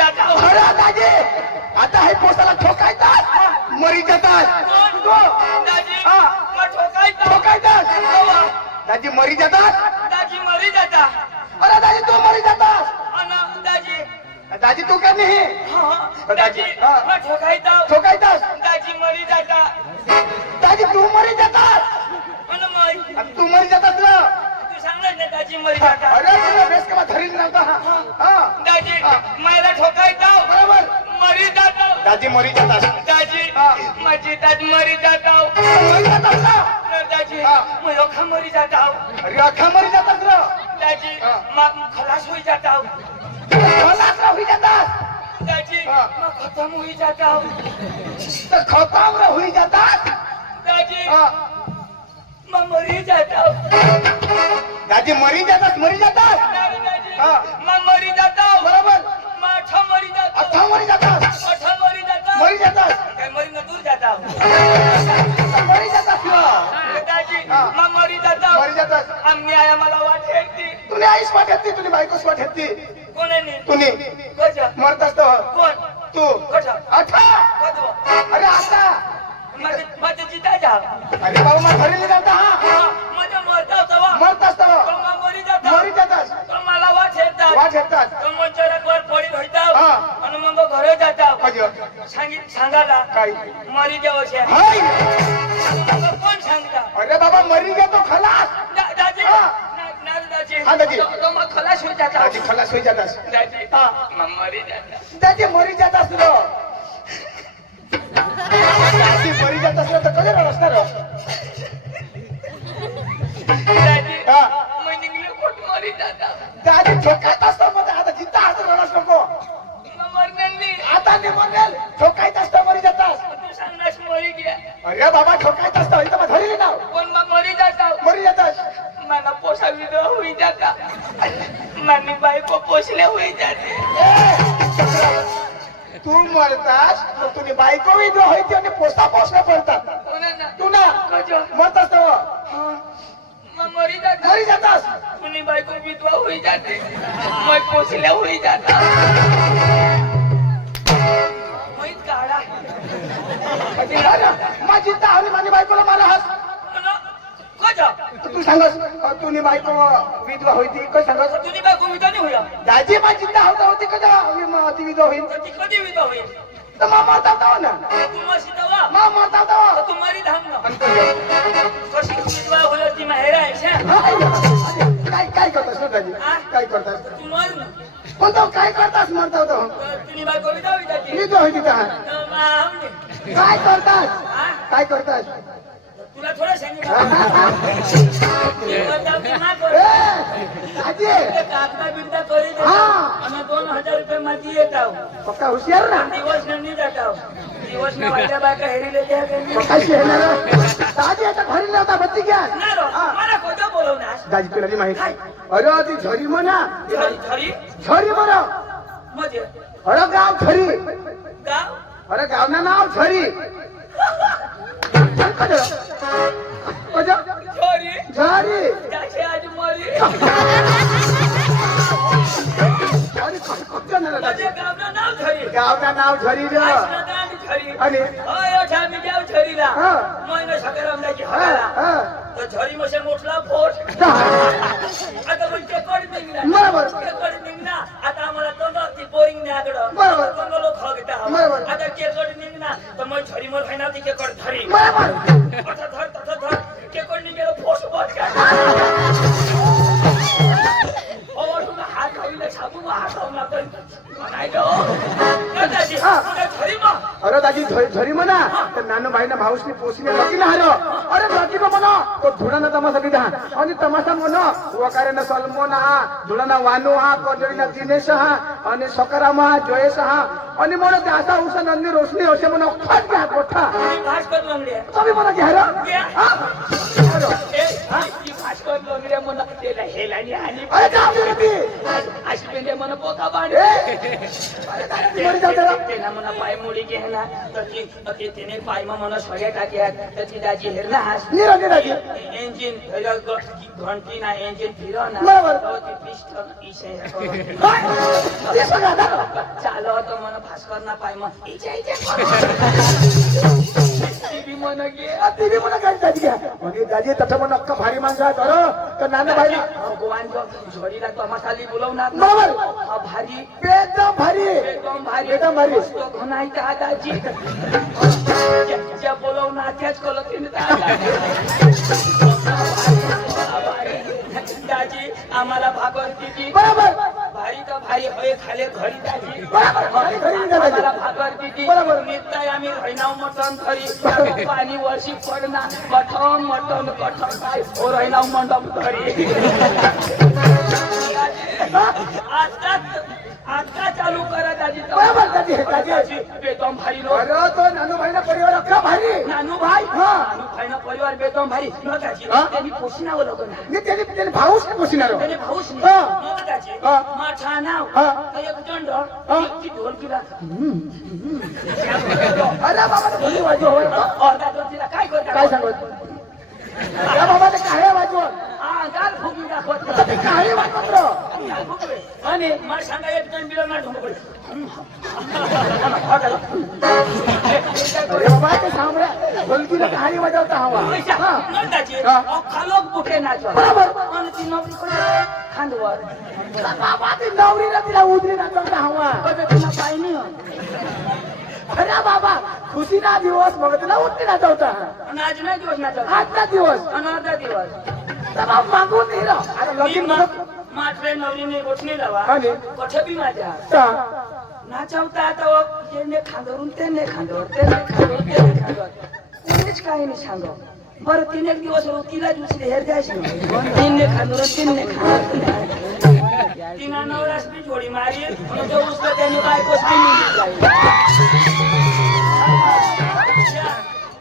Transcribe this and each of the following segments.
जाता हूँ। अरे दाजी आता है पोस्टाला ठोकायतात मरी जातात दाजी मैं ठोकायता ठोकायतात दाजी मरी जातात दाजी मरी जाता अरे दाजी तू मरी जातात अन दाजी दाजी तू का नाही दाजी मैं ठोकायता ठोकायतात दाजी मरी जाता दाजी तू मरी जातात अन मरी तू मरी जातात ना तू सांगणार ना दाजी मरी जाता अरे तुला बेस का धरील नव्हता हा दाजी मला ठोकायता बरोबर मरी जाता दाजी मरी जातात दाजी माझी दाजी मरी जाता मरी जातात ना दाजी मैं अखा मरी जाता अरे अख्खा मरी जातात ना दाजी खलास हो जाता खलास होई जातात दाजी मैं खत्म हो जाता तर खतावर होई जातात दाजी मैं मरी जाता दाजी मरी जातात मरी जातात दाजी मैं मरी जाता बरोबर मैं अठा मरी जाता अख्खा मरी जातात अठा मरी जाता मरी जातात काय मरी न दूर जाता मरी जातात ना दाजी मैं मरी जाता मरी जातात आम्ही आया मला वाट येते तुने आईस वाटेती तुने बायकोस वाटेती कोणाने तुने कश मरतास तो कोण तू कश अठा कधव अरे आता माझं जिता जा अरे बाबा मग घरी जाता हा माझं मरता तवा मरतास तो मग मरी जाता मरी जातात तो मला वाट येतात वाट येतात तो मंचरावर पडी होईताव आणि मग घरे जाताव सांगाला काय मरी जावशे हाय मग कोण सांगता अरे बाबा मरी गया तो खलास दाजी हा. दाजी हा, दाजी. तो मग खलास होई जाता दाजी खलास होई जातास दाजी हा मग मरी जाता दाजी मरी जातास रो दाजी मरी जातास ना तर कधी रडसणार दाजी हा मग निघले कोट मरी जाता दाजी ठोकायत असतो मग आता जिता हात रडस नको मग मरणार नाही आता नाही म्हणेल ठोकायत असतो मरी जातास तू सांगणार मरी ਗਿਆ अरे बाबा ठोकायत असतो इथं मग धरी ना पण मग मरी जाता मरी जातास मला पोसा विधवा होई जाता मानी बायको पोसले होई जाते तू मरतास तर तुझी बायको विधवा व्हायची आणि पोस्टा पोसणे पडतात कोणाला तू ना मरतास तेव्हा मग मरी जाता मरी जातास कुणी बायको विधवा होई जाते मग पोसल्या होई जाता माहित काढा माझी आणि माझी बायकोला मला हास कजा तू सांगस तुझी बायको विधवा होती काय सांगस तुझी बायको विधवा नाही होया दाजी माझी होती कदा ती विधवा होईल ती कधी विधवा होईल तर मा मरता होता ना तू मशी दवा मा मरता होता तू मरी धाम ना कशी विधवा होईल ती माहेर आहे काय करतास ना दाजी काय करतास तू मर ना पण तो काय करतास मरता होता तुझी बायको विधवा होई जाते विधवा होती का काय करतास काय करतास तुला थोडं सांगितलं दाजी कागदा बिगदा करी आणि 2000 रुपये मध्ये येताव पक्का हुशार ना दिवस नाही जाताव दिवस ना माझ्या बायका हेरीले त्या कशी येणार दाजी आता घरी नव्हता बच्ची घ्या मला खोटं बोलवणार दाजी तुला नाही माहित अरे ती झरी म्हणा झरी झरी म्हणा म्हणजे अरे गाव झरी गाव अरे गाव ना नाव झरी झरी झरी त्याची आज मरी माझे गावचं नाव झरी गावना नाव झरी रे आणि मी जाऊ झरीला महिना सकारामची हवाला तर झरी मसे मोठला फोट आता पण केकड निघणार बरोबर केकड निघणार आता आम्हाला ती बोरिंग नाही आकडं बरोबर लोक हगता बरोबर आता केकड निघणार तर मग झरी मग खायना ती केकड धरी बरोबर आता धर केकड निघेलं फोट बस हात खावीला छापू हात खाऊन अरे दाजी झरी म्हणा तर नानो भाई ना भाऊसनी पोसने लकी ना हारो अरे लकी को म्हणा तो धुडाना तमाशा बिधा आणि तमाशा म्हणा वकारे ना सलमोन हा धुडाना वानो हा कोजरी ना दिनेश हा आणि सकाराम हा जयेश हा आणि म्हणा ते असा उसा नंदी रोशनी असे म्हणा फाट घ्या कोठा भास्कर लोंगडे तुम्ही म्हणा घ्या रे भास्कर लोंगडे म्हणा त्याला हेलानी आणि अरे जाऊ दे रे अशी पेंडे म्हणा पोका बांध त्याला म्हणा पाय मुडी घे ना तर तिने पाय म्हणा सगळ्या टाक्यात तर ती दाजी हेरला हास इंजिन घंटी ना इंजिन फिरव ना ती पिस्टन इशे चालो ना पाय मग इच्या टीव्ही म्हण गे टीव्ही म्हणा काय दाजी घ्या म्हणजे दाजी तसं म्हणून अख्खा भारी माणसं आहेत तर नाना भाई भगवान झोडीला तमाशाली बोलवणार बरोबर भारी एकदम भारी एकदम भारी एकदम भारी तो घनाई का दाजी ज्या बोलवणार त्याच कलकीन दाजी आम्हाला भागवती बरोबर भारी तर भारी होय खाले घरी दाजी बरोबर भारी घरी निघाला दाजी. आम्हाला भागवती बरोबर. निघताय आम्ही रैनाव मटण घरी पाणी वर्षी पडणार कठम मटण कठम काय हो रैनाव मंडप घरी आता चालू करा दाजी बरोबर दाजी दाजी बेदम भारी नो अरे तो नानू भाईना परिवार अख्खा भारी नानू भाई हा. नानू भाईना परिवार बेदम भारी न दाजी हा? त्यांनी पोषणावं लागलं मी त्याने भाऊच नाही पोसिणार त्याने भाऊच हा. नाही न दाजी हा. माझा नाव हा. एक दंड हा. ती ढोलकीला अरे बाबा भली वाजव होय अर्धा ढोलकीला काय करता काय सांगत या बाबा ते काय वाजवत हा गाल फुगून दाखवत ते काय वाजवत रो आणि मला सांगा एक जण बिल ना ढोंबळे अरे बाबा ते सांभळ्या ढोलकीला काय वाजवता हवा हा. दाजी हा. खालोक बुके नाचवा बरोबर. आणि ती नवरी कडे खांदवर बाबा ती नवरीला तिला उदरी नाचवता हवा कधी तिला पाय नाही अरे बाबा खुशीना दिवस मग तिला उदरी नाचवता आणि आज नाही दिवस नाचवत आजचा दिवस आणि अर्धा दिवस तर मागून नाही रो अरे मी लगीन माझे नवरीने गोठणी लावा आणि? कोठे बी माझ्या ता नाचवता आता जेने खांदरून त्याने खांदवर त्याने खांदवर त्याने खांदवर कोणीच काही नाही सांग बरं 3 एक दिवस तिला दुसरी हेर द्यायची तीनने खांदवर तीनने खांदवर तिना नवरास बी जोडी मारी आणि जो उसला त्याने बायकोच बी निघून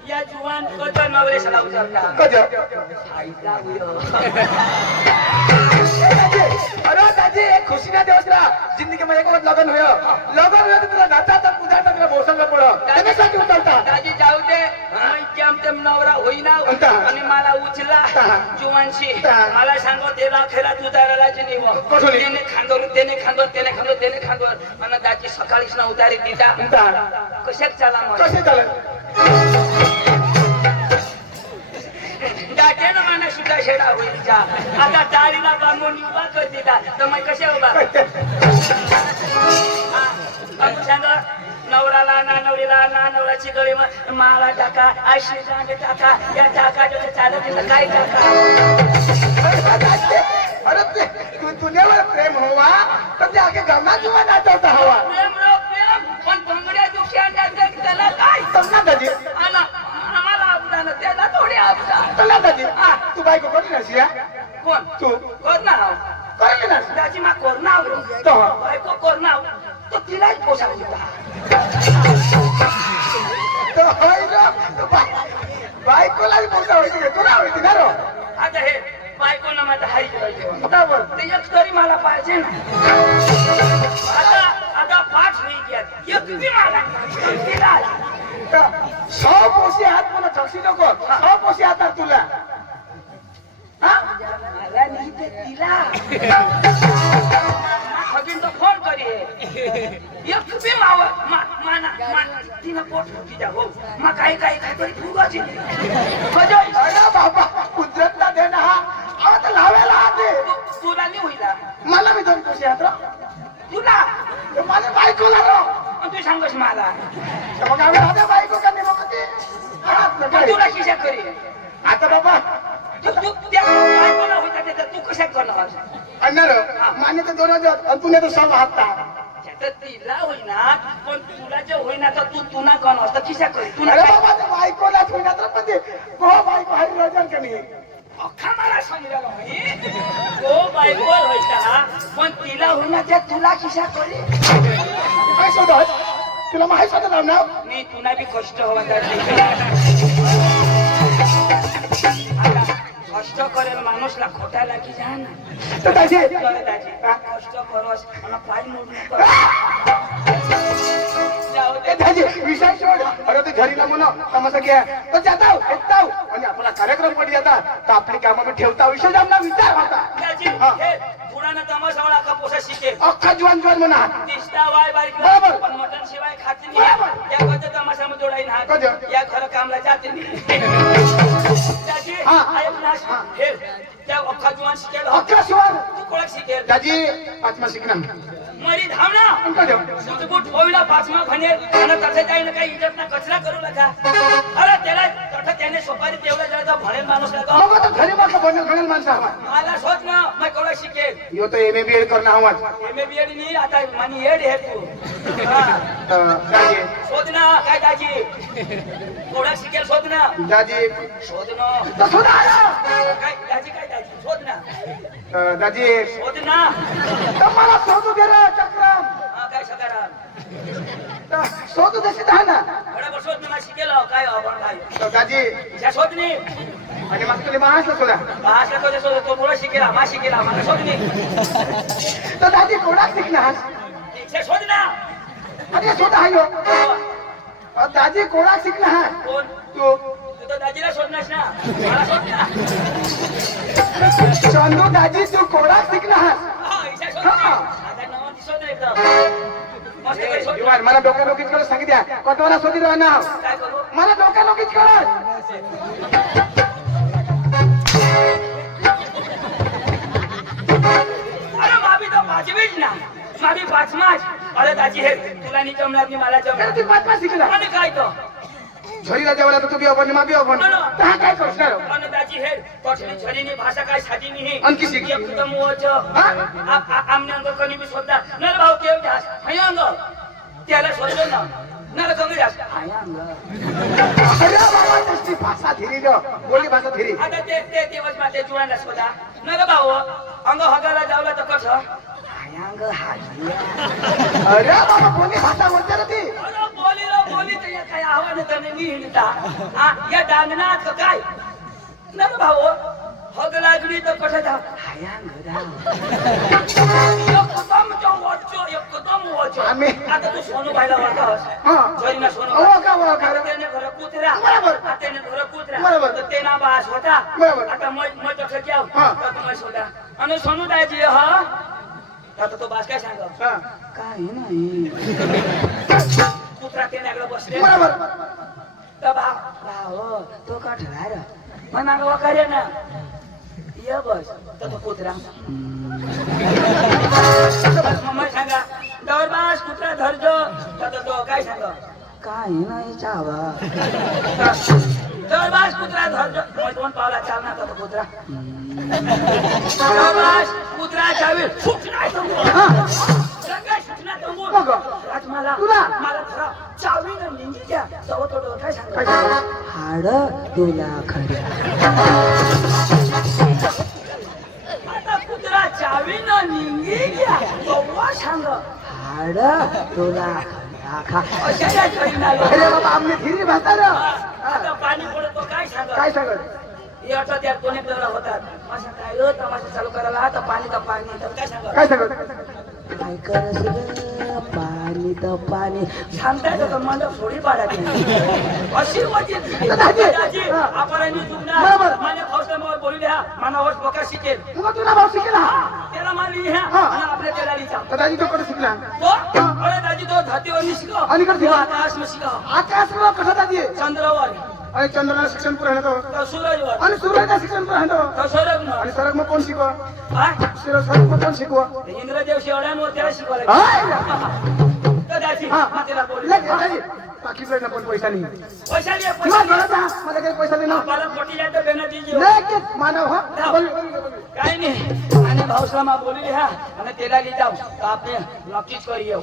या जुवान कधी नवरेशाला उचलता कजर आईला अरे दादी खुशीना दिवस रा जिंदगी मध्ये एक लगन होय लगन होय तुला नाचाचा पूजाचा तुला बोसंग पड त्याच्यासाठी उचलता दाजी जाऊ दे केम तेम नवरा होईना आणि मला उचला जुवानशी मला सांगो त्याला खेळा तू दारालाची निव त्याने खांदोर त्याने खांदोर त्याने खांदोर त्याने खांदोर आणि दाजी सकाळीच ना उतारी दिता कशाक चाला मग कसे चालत दाटे ना माना सुद्धा शेडा होईचा आता टाळीला बांधून उभा कर दिला तर मग कशा उभा सांग नवराला ना नवरीला ना नवराची गळी माला टाका आशी जागे टाका या टाका चालत तिथं काय टाका अरे तू तुझ्यावर प्रेम हवा तर ते आगे गमना जुवा नाचवता हवा प्रेम रो प्रेम पण तंगड्या दुख्या त्याला काय समजा दादी आम्हाला आपला त्याला थोडी आपला चला दादी तू बायको कोणी नसली कोण तू करणार काय ना त्याची मा करणार तो बायको करणार तो तिलाच पोशाख होता तो होय ना बायकोला बोलता होती तुला होती ना रो आता हे बायको ना माझा हाई बरोबर ते एक तरी मला पाहिजे ना आता 5 होई गया एक बी मला तिला 100 पोशी हात मला चक्षी नको 100 पोशी हातात तुला मला नाही ते तिला हगीन तो फोन करी एक बी माना तिनं पोट फुटी द्या हो मग काही खातरी फुगाची अरे बाबा कुदरतला दे ना हा आता लावायला आते तुला नाही होईला मला मी 2 पोशी हात रो तुला माझ्या बायकोला रो तू सांगस मला मग आम्ही राहते बायको का नाही मग ते तुला किशा करी आता बाबा तू त्या बायकोला होता त्याचा तू कशा करणार अन्नर मान्य तर 2000 तू नाही तर 100 हात तर तिला होईना पण तुला जे होईना तर तू तुना कोण असतं किशा करी तुला अरे बाबा ते बायकोला होईना तर पण ते हो बायको हरी रोजन कमी अख्खा मला सांगितलं मी तो बायको व्हायचा पण तिला होईना त्या तुला किशा करी काय शोधत तुला माहिती शोधत ना मी तुला बी कष्ट हवा कष्ट करेल माणूसला खोटा लागी जा ना तर दाजी कष्ट करोस मला पाय मोडून जाऊ दे दाजी विषय सोड अरे ते घरी ना म्हणा तमाशा घ्या तो जाता येता आणि आपला कार्यक्रम पडी जाता तर आपली कामं मी ठेवता विषय जामना विचार होता दाजी हे पुराणा तमाशावाला का पोसा शिके अख्खा जवान म्हणा दिसता वाय बारीक बरोबर. पण मोठा शिवाय खात नाही या कोणत्या तमाशामध्ये जोडाई ना कधी? या घर कामला जाते नाही दाजी ऐक ना हे त्या अख्खा जुवान शिकेल अख्खा शिवार तू कोणा शिकेल दाजी पाचमा शिकणार मरी धावना कधी? सुटबुट होईला पाचमा भने आणि तसं काही ना काही इज्जत ना कचरा करू नका अरे त्याला तसं त्याने सोपारी तेवढा जरा भनेल माणूस नका मग आता घरी मग बनल माणसं हवा मला शोध ना मग कोणा शिकेल यो तो MA करणं आवाज MA नाही आता मानी येड हे तू दाजी शोध ना काय दाजी कोणा शिकेल शोध ना दाजी शोध ना तर सुद्धा काय दाजी शोध ना दाजी शोध ना तर मला शोधू दे रे चक्रम काय सकाराम शोधू देशी दहा ना बरोबर शोध ना शिकेल काय आपण काय दाजी त्या शोध नाही आणि मग तुला महासला शोधा भाषा तो शोध तो मुळे शिकेला मा शिकेला मला शोध नाही तर दाजी कोणा शिकणार त्या शोध ना अरे शोधा हायो दाजी कोणा शिकणार कोण तू तू तर दाजीला शोधनास ना मला शोध ना चंदू दाजी तू कोणा शिकणार हा इच्छा शोध ना आता नवा दिसत नाही एकदम मस्त काही शोध ना. मला डोक्या लोकीच करून सांगितल्या कोणत्या शोधी राहणार काय करू मला डोक्या लोकीच कर अरे मामी तर पाचवीच ना मामी पाचमाच अरे दाजी हे तुला नाही जमणार नाही मला जमणार ती पाचवा शिकला आणि काय तो झरीला जेवायला तू बी आपण मा बी आपण तर काय करणार आणि दाजी हे कठली झरीनी भाषा काय साधी नाही आणखी शिक. एकदम मोच आमने अंग कणी बी शोधता नर भाऊ केव जास हाय अंग त्याला शोधलो ना नर कमी जास हाय अंग अरे बाबा तशी भाषा धीरी ग बोली भाषा धीरी आता ते दिवस माते जुळायला शोधा नर भाऊ अंग हगाला जावला तर कसं हाय अंग हाय अरे बाबा बोली भाषा बोलते ना ती बोली तर या काय आवाज त्याने निहिता या डांगणात काय नर भाऊ हग लागली तर कसं जाव हाय अंग एकदम वाचो आता तू सोनू भाईला वाटस झरीना सोनू त्याने घर कुत्रा त्याने घर कुत्रा तर ते ना बास होता आता मग तसं घ्याव तर तुम्हाला शोधा आणि सोनू दाजी हा आता तो बास काय सांग काही नाही कुत्रा त्याने बसले तर भाव तो का ठरार म्हणा वकारे ना ये बस तर तो कुत्रा मम्मा सांगा दरबास कुत्रा धरजो तर तो काय सांग काही नाही चावा दरबास कुत्रा धरजो मग दोन पावला चालणार तर तो कुत्रा दरबास कुत्रा चावी सुटणार मला खरा चावी न निंगी द्या तव तो काय सांग हाड तुला खड्या आता कुत्रा चावी न निंगी द्या तव सांग हाड तुला खा अशा अरे बाबा आमने धीरी भाषा रे आता पाणी पडतो काय सांग काय सांगत हे आता त्या कोणी प्लेअर होतात असं काय तमाशा चालू करायला आता पाणी तर काय सांग काय सांगत काय करस रे पाणी तर पाणी सांगताय तर मंडप थोडी पाडायची अशी मजा आपण चुकणार माझ्या हौसला बोलू द्या मला हौस बका शिकेल मग तुला भाऊ शिकला त्याला मानली ह्या आणि आपल्या तेलालीचा दाजी तो कडे शिकला तो अरे दाजी तो धरतीवर निशिको आणि कडे आकाश शिका आकाशवर कसा दाजी चंद्रावर आणि चंद्राला शिक्षण पुरा तो तर सूरजवर आणि सूर्याला शिक्षण पुरा तर सरग आणि सरग मग कोण शिकवा हा सरग मग कोण शिकवा इंद्रदेव शेवड्यांवर त्याला शिकवायला तर दाजी त्याला बोलू बाकीकडे ना पण पैसा नाही पैसा दे मला काही पैसा नाही मला पोटी जातं बेना दीजिए नाही मानव हा काही नाही आणि भाऊसामा बोलली हा आणि त्याला जाऊ तर आपण नक्कीच करूया